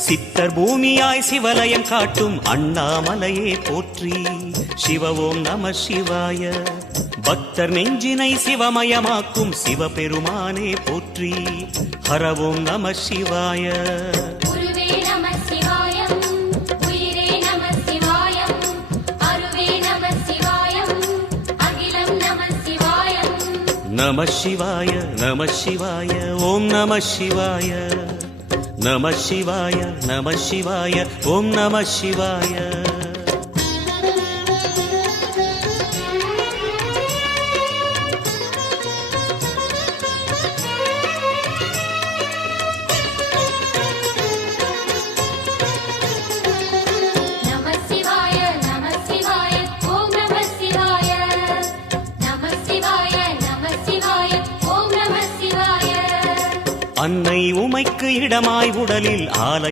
சித்தர் பூமியாய் சிவலயம் காட்டும் அண்ணாமலையே போற்றி. சிவ ஓம் நம சிவாய. பக்தர் நெஞ்சினை சிவமயமாக்கும் சிவபெருமானே போற்றி. ஹர ஓம் நம சிவாய. நம சிவாய நம சிவாய ஓம் நம சிவாய. நம சிவாய நம சிவாய ஓம் நம சிவாய. அன்னை உமைக்கு இடமாய் உடலில் ஆலை